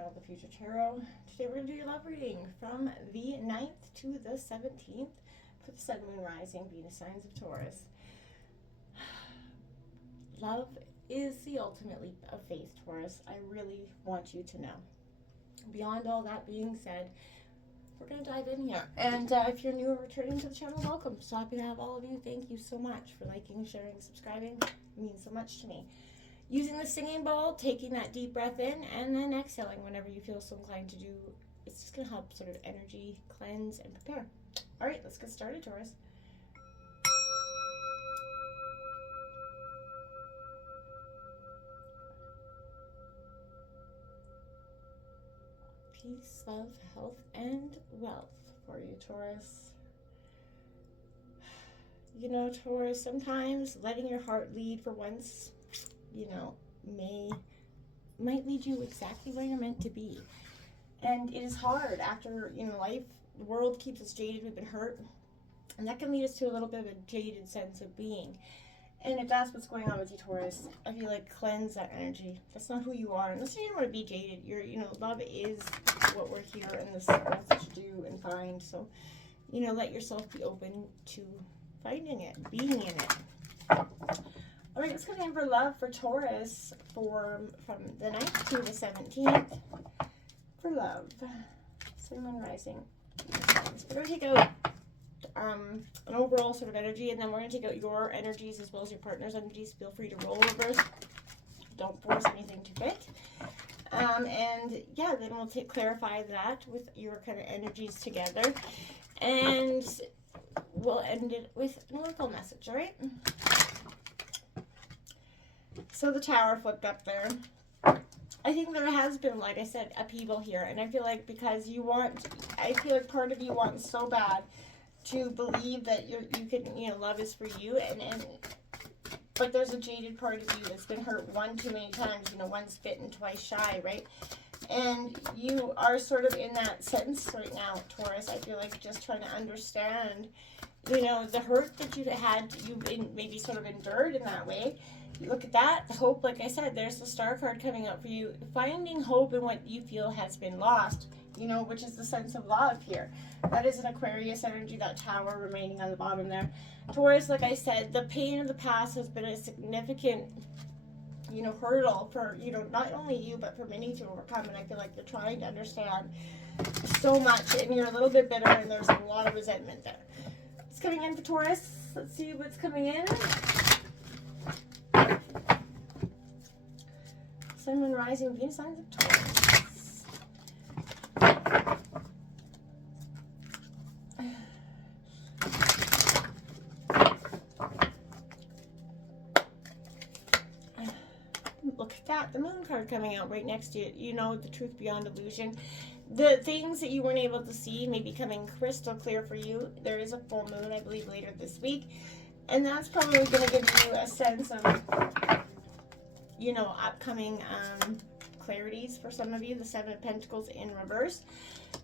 channel, The Future Tarot. Today we're going to do your love reading from the 9th to the 17th for the Sun, Moon, Rising, Venus signs of Taurus. Love is the ultimate leap of faith, Taurus. I really want you to know. Beyond all that being said, we're going to dive in here. And if you're new or returning to the channel, welcome. So happy to have all of you. Thank you so much for liking, sharing, subscribing. It means so much to me. Using the singing bowl, taking that deep breath in, and then exhaling whenever you feel so inclined to do. It's just going to help sort of energy cleanse and prepare. All right, let's get started, Taurus. Peace, love, health, and wealth for you, Taurus. You know, Taurus, sometimes letting your heart lead for once, you know, might lead you exactly where you're meant to be. And it is hard after, you know, life, the world keeps us jaded, we've been hurt, and that can lead us to a little bit of a jaded sense of being. And if that's what's going on with you, Taurus, I feel like cleanse that energy. That's not who you are. Unless you don't want to be jaded, you know, love is what we're here in this world to do and find. So, you know, let yourself be open to finding it, being in it. All right, let's go in for love for Taurus from the 9th to the 17th. For love, Sun, Moon, Rising. We're going to take out an overall sort of energy, and then we're going to take out your energies as well as your partner's energies. Feel free to roll reverse. Don't force anything too quick. And yeah, then we'll clarify that with your kind of energies together. And we'll end it with an oracle message, all right? So the Tower flipped up there. I think there has been, like I said, upheaval here. And I feel like because I feel like part of you wants so bad to believe that you can, you know, love is for you. But there's a jaded part of you that's been hurt one too many times, you know, once bitten, twice shy, right? And you are sort of in that sense right now, Taurus. I feel like just trying to understand, you know, the hurt that you've maybe sort of endured in that way. Look at that. The hope, like I said, there's the Star card coming up for you. Finding hope in what you feel has been lost, you know, which is the sense of love here. That is an Aquarius energy, that Tower remaining on the bottom there. Taurus, like I said, the pain of the past has been a significant, you know, hurdle for, you know, not only you, but for many to overcome. And I feel like you're trying to understand so much, and you're a little bit bitter, and there's a lot of resentment there. It's coming in for Taurus. Let's see what's coming in. Sun, Moon, Rising, Venus signs of Taurus. Look at that, the Moon card coming out right next to it. You know, the truth beyond illusion. The things that you weren't able to see may be coming crystal clear for you. There is a full moon, I believe, later this week. And that's probably going to give you a sense of, you know, upcoming clarities for some of you. The Seven of Pentacles in reverse.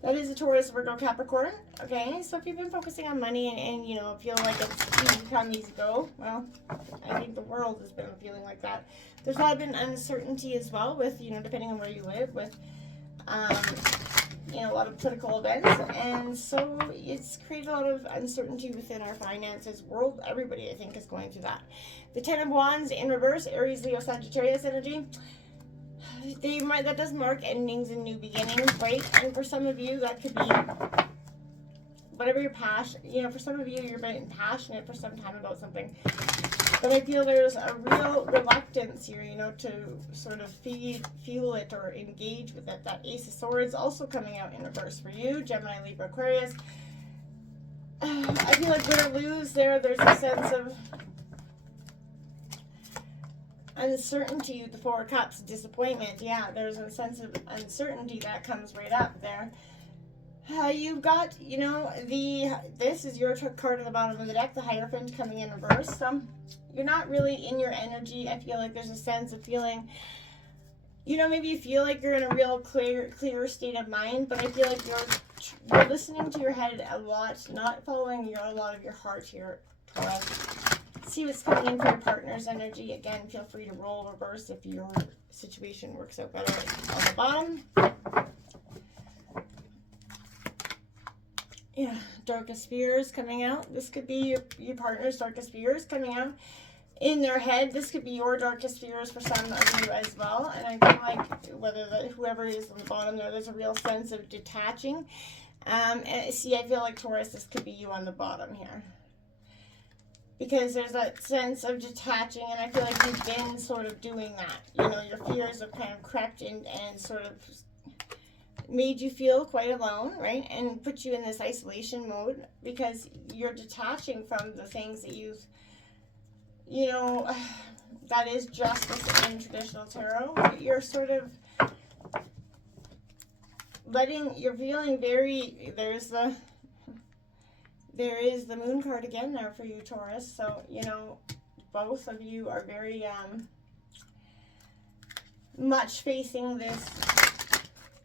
That is a Taurus, Virgo, Capricorn. Okay, so if you've been focusing on money and you know, feel like it's easy come, easy go, well, I think the world has been feeling like that. There's a lot of been uncertainty as well with, you know, depending on where you live, with, you know, a lot of political events. And so it's created a lot of uncertainty within our finances. World, everybody, I think, is going through that. The Ten of Wands in reverse, Aries, Leo, Sagittarius energy. That does mark endings and new beginnings, right? And for some of you, that could be whatever your passion, you know, for some of you, you've been passionate for some time about something. But I feel there's a real reluctance here, you know, to sort of feel it or engage with it. That Ace of Swords also coming out in reverse for you, Gemini, Libra, Aquarius. I feel like win or lose there, there's a sense of uncertainty. The Four of Cups, disappointment. Yeah, there's a sense of uncertainty that comes right up there. You've got, you know, this is your card on the bottom of the deck, the Hierophant coming in reverse. You're not really in your energy. I feel like there's a sense of feeling, you know, maybe you feel like you're in a real clear state of mind, but I feel like you're listening to your head a lot, not following a lot of your heart here, Taurus. See what's coming in for your partner's energy. Again, feel free to roll reverse if you're situation works out better on the bottom. Yeah, darkest fears coming out. This could be your partner's darkest fears coming out in their head. This could be your darkest fears for some of you as well. And I feel like whoever is on the bottom there's a real sense of detaching. And see, I feel like Taurus, this could be you on the bottom here. Because there's that sense of detaching, and I feel like you've been sort of doing that. You know, your fears have kind of crept in and sort of made you feel quite alone, right? And put you in this isolation mode because you're detaching from the things that you've, you know, that is justice in traditional tarot. You're sort of you're feeling very, there is the moon card again there for you, Taurus. So, you know, both of you are very much facing this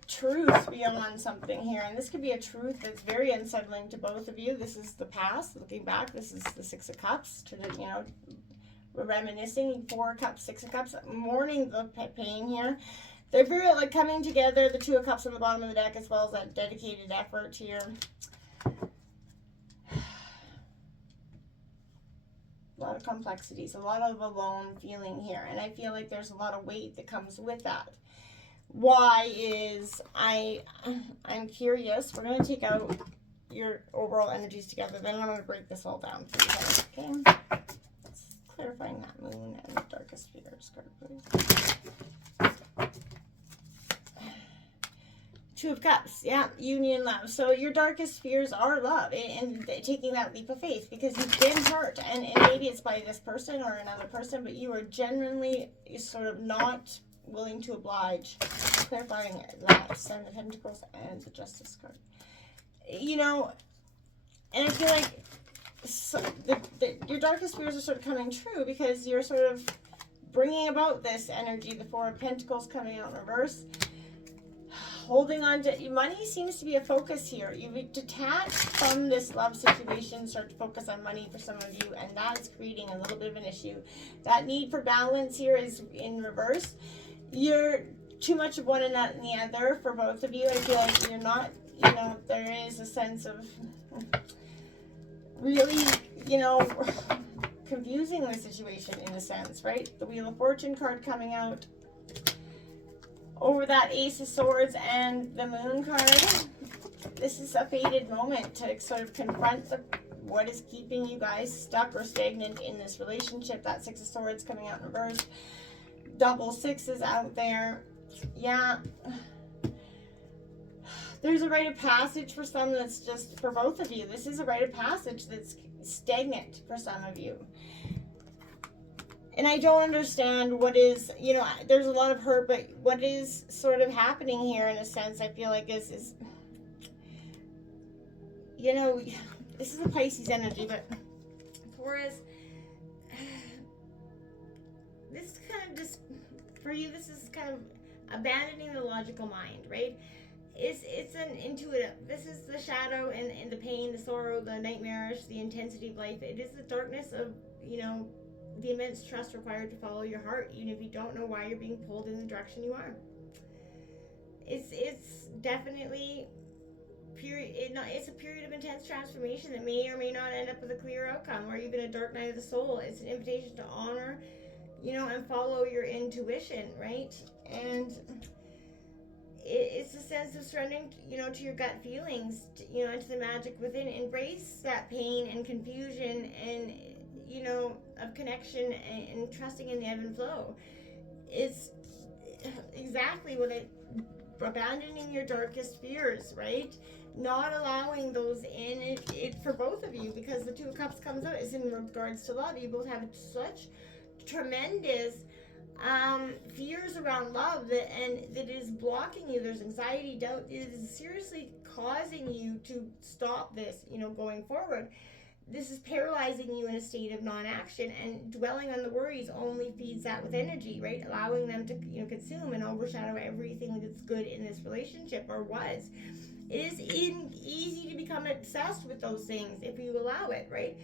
truth beyond something here. And this could be a truth that's very unsettling to both of you. This is the past. Looking back, this is the Six of Cups. You know, we're reminiscing. 4 of Cups, 6 of Cups. Mourning the pain here. They're very like coming together. The 2 of Cups on the bottom of the deck, as well as that dedicated effort here. A lot of complexities, a lot of alone feeling here, and I feel like there's a lot of weight that comes with that. Why is I'm curious. We're going to take out your overall energies together, then I'm going to break this all down for you guys, okay? It's clarifying that moon and the darkest fears card, please. 2 of Cups, yeah, union, love. So your darkest fears are love and taking that leap of faith because you've been hurt, and maybe it's by this person or another person, but you are genuinely sort of not willing to oblige. Clarifying that, 7 of Pentacles and the Justice card. You know, and I feel like your darkest fears are sort of coming true because you're sort of bringing about this energy. The 4 of Pentacles coming out in reverse. Holding on to money seems to be a focus here. You've detached from this love situation, start to focus on money for some of you, and that's creating a little bit of an issue. That need for balance here is in reverse. You're too much of one and not in the other for both of you. I feel like you're not, you know, there is a sense of really, you know, confusing the situation in a sense, right? The Wheel of Fortune card coming out over that Ace of Swords and the Moon card. This is a fated moment to sort of confront what is keeping you guys stuck or stagnant in this relationship. That 6 of Swords coming out in reverse. Double sixes out there. Yeah. There's a rite of passage for some that's just for both of you. This is a rite of passage that's stagnant for some of you. And I don't understand what is, you know, there's a lot of hurt, but what is sort of happening here in a sense, I feel like is you know, this is a Pisces energy, but Taurus, this is kind of just, for you, this is kind of abandoning the logical mind, right? It's an intuitive, this is the shadow and the pain, the sorrow, the nightmarish, the intensity of life. It is the darkness of, you know, the immense trust required to follow your heart, even if you don't know why you're being pulled in the direction you are. It's definitely it's a period of intense transformation that may or may not end up with a clear outcome, or even a dark night of the soul. It's an invitation to honor, you know, and follow your intuition, right? And it's a sense of surrendering, you know, to your gut feelings, you know, and to the magic within. Embrace that pain and confusion and, you know, of connection and trusting in the ebb and flow. It's exactly what abandoning your darkest fears, right? Not allowing those in it for both of you, because the 2 of Cups comes out is in regards to love. You both have such tremendous fears around love that is blocking you. There's anxiety, doubt. It is seriously causing you to stop this, you know, going forward. This is paralyzing you in a state of non-action, and dwelling on the worries only feeds that with energy, right? Allowing them to, you know, consume and overshadow everything that's good in this relationship or was. It is easy to become obsessed with those things if you allow it, right?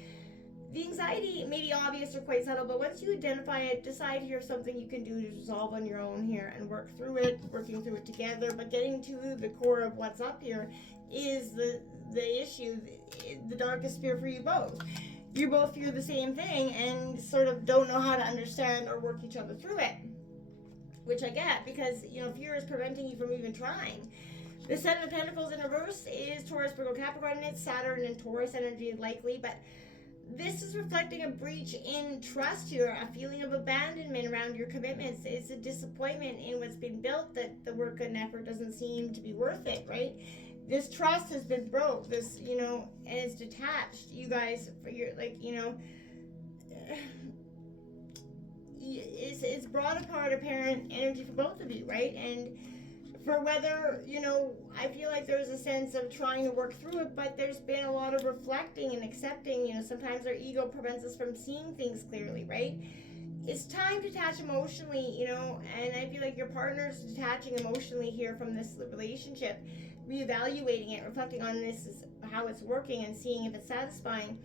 the anxiety may be obvious or quite subtle, but once you identify it, decide here's something you can do to resolve on your own here and work through it, working through it together. But getting to the core of what's up here is the issue, the darkest fear for you both. You both fear the same thing and sort of don't know how to understand or work each other through it, which I get, because fear is preventing you from even trying. The Seven of Pentacles in reverse is Taurus, Virgo, Capricorn, and it's Saturn and Taurus energy likely, but this is reflecting a breach in trust here, a feeling of abandonment around your commitments. It's a disappointment in what's been built, that the work and effort doesn't seem to be worth it, right? This trust has been broke, and it's detached. You guys, it's brought apart apparent energy for both of you, right? And for whether, I feel like there's a sense of trying to work through it, but there's been a lot of reflecting and accepting. Sometimes our ego prevents us from seeing things clearly, right? It's time to detach emotionally, and I feel like your partner's detaching emotionally here from this relationship, reevaluating it, reflecting on how it's working and seeing if it's satisfying.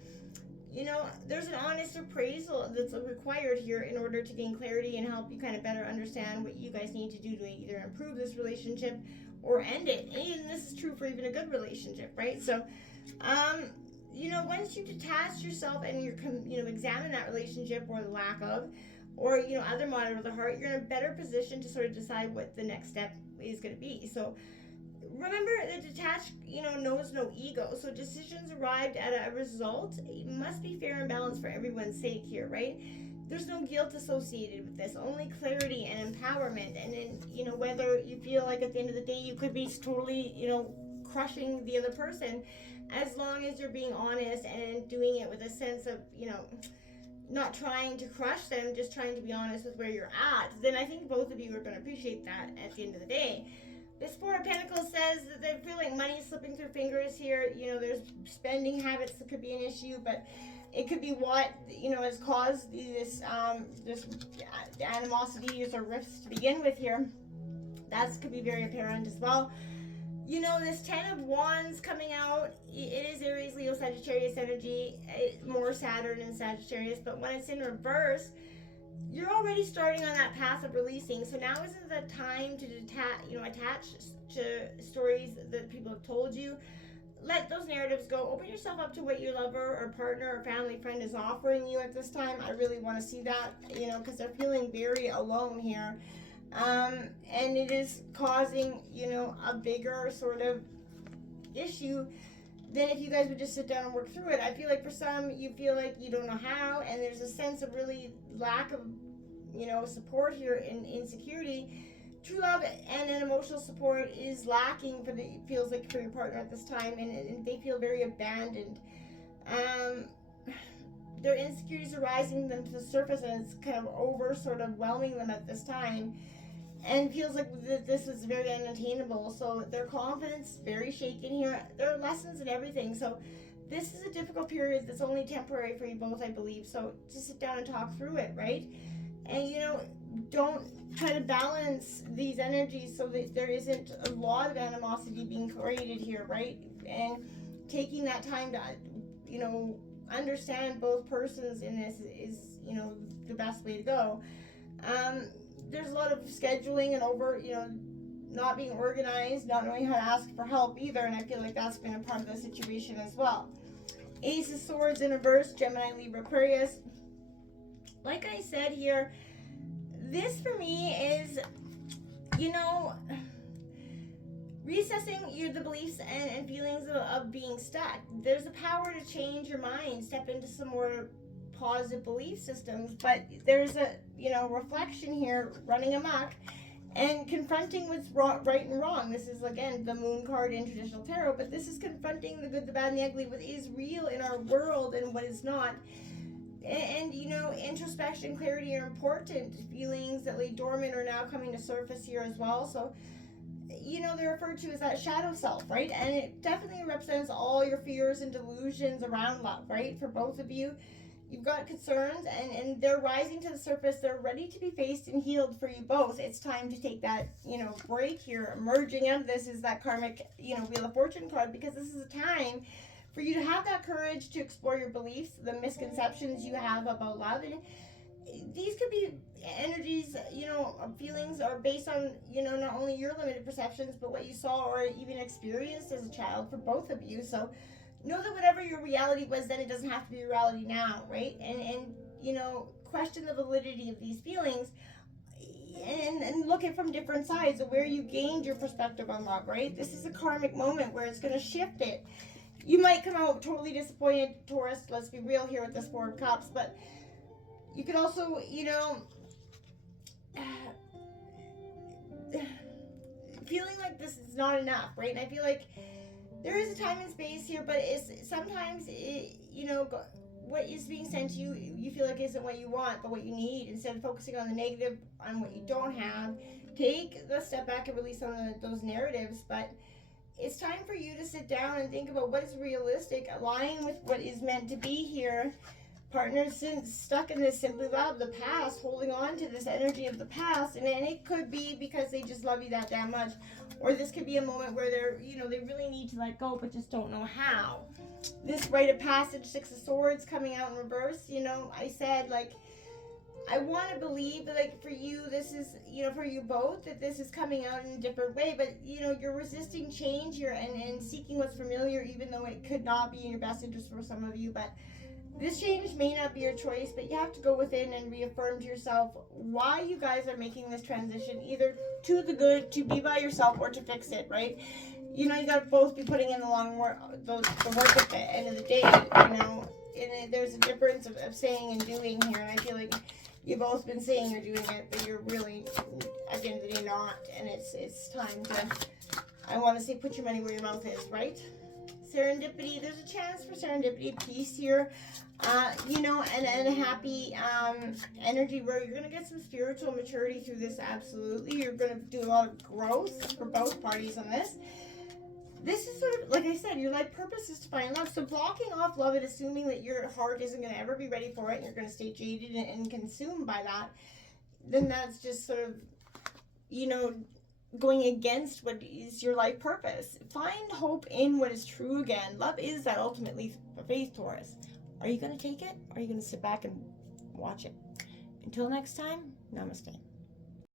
There's an honest appraisal that's required here in order to gain clarity and help you kind of better understand what you guys need to do to either improve this relationship or end it. And this is true for even a good relationship, right? So, once you detach yourself and you examine that relationship or the lack of, or, other matter of the heart, you're in a better position to sort of decide what the next step is going to be. So, remember, the detached, knows no ego. So decisions arrived at a result must be fair and balanced for everyone's sake here, right? There's no guilt associated with this, only clarity and empowerment. And then, whether you feel like at the end of the day you could be totally, crushing the other person, as long as you're being honest and doing it with a sense of, not trying to crush them, just trying to be honest with where you're at, then I think both of you are going to appreciate that at the end of the day. This Four of Pentacles says that they feel like money is slipping through fingers here. There's spending habits that could be an issue, but it could be what, has caused this animosities or rifts to begin with here. That could be very apparent as well. This Ten of Wands coming out, it is Aries, Leo, Sagittarius energy, more Saturn and Sagittarius, but when it's in reverse, you're already starting on that path of releasing. So now isn't the time to attach to stories that people have told you. Let those narratives go. Open yourself up to what your lover or partner or family friend is offering you at this time. I really want to see that, because they're feeling very alone here. And it is causing, a bigger sort of issue than if you guys would just sit down and work through it. I feel like for some, you feel like you don't know how, and there's a sense of really lack of, support here and insecurity. True love and an emotional support is lacking feels like for your partner at this time, and they feel very abandoned. Their insecurities are rising them to the surface, and it's kind of sort of whelming them at this time. And feels like this is very unattainable. So their confidence is very shaken here. There are lessons in everything. So this is a difficult period that's only temporary for you both, I believe. So just sit down and talk through it, right? And, don't try to balance these energies so that there isn't a lot of animosity being created here, right? And taking that time to, understand both persons in this is, the best way to go. There's a lot of scheduling and not being organized, not knowing how to ask for help either, and I feel like that's been a part of the situation as well. Ace of Swords in reverse, Gemini, Libra, Aquarius. Like I said here, this for me is, reassessing the beliefs and feelings of being stuck. There's a power to change your mind, step into some more positive belief systems, but there's a reflection here running amok and confronting what's right and wrong. This is again the Moon card in traditional tarot, but this is confronting the good, the bad, and the ugly, what is real in our world and what is not. And introspection, clarity are important. Feelings that lay dormant are now coming to surface here as well. So they're referred to as that shadow self, right? And it definitely represents all your fears and delusions around love, right? For both of you, you've got concerns and they're rising to the surface. They're ready to be faced and healed for you both. It's time to take that, break here. Emerging out of this is that karmic, Wheel of Fortune card, because this is a time for you to have that courage to explore your beliefs, the misconceptions you have about love. And these could be energies, feelings are based on, not only your limited perceptions, but what you saw or even experienced as a child for both of you. So know that whatever your reality was then, it doesn't have to be your reality now, right? And question the validity of these feelings, and look at from different sides of where you gained your perspective on love, right? This is a karmic moment where it's going to shift it. You might come out totally disappointed, Taurus, let's be real here with this Four of Cups, but you could also, feeling like this is not enough, right? And I feel like there is a time and space here, but it's sometimes, what is being sent to you, you feel like isn't what you want, but what you need. Instead of focusing on the negative, on what you don't have, take the step back and release on those narratives. But it's time for you to sit down and think about what is realistic, align with what is meant to be here. Partners since stuck in this simply love, the past, holding on to this energy of the past, and it could be because they just love you that damn much, or this could be a moment where they're, they really need to let go but just don't know how. This rite of passage, Six of Swords coming out in reverse, I said, like, I want to believe that, like, for you, this is, for you both, that this is coming out in a different way, but, you're resisting change here and seeking what's familiar, even though it could not be in your best interest for some of you. But this change may not be your choice, but you have to go within and reaffirm to yourself why you guys are making this transition, either to the good, to be by yourself, or to fix it, right? You got to both be putting in the work at the end of the day, and there's a difference of saying and doing here, and I feel like you've both been saying you're doing it, but you're really, at the end of the day, not, and it's time to, I want to say, put your money where your mouth is, right? Serendipity, there's a chance for serendipity, peace here, and a happy energy where you're going to get some spiritual maturity through this. Absolutely, you're going to do a lot of growth for both parties on this. This is sort of, like I said, your life purpose is to find love. So blocking off love and assuming that your heart isn't going to ever be ready for it, and you're going to stay jaded and consumed by that, then that's just sort of, going against what is your life purpose. Find hope in what is true again. Love is that ultimate leap of faith, Taurus. Are you going to take it? Or are you going to sit back and watch it? Until next time, namaste.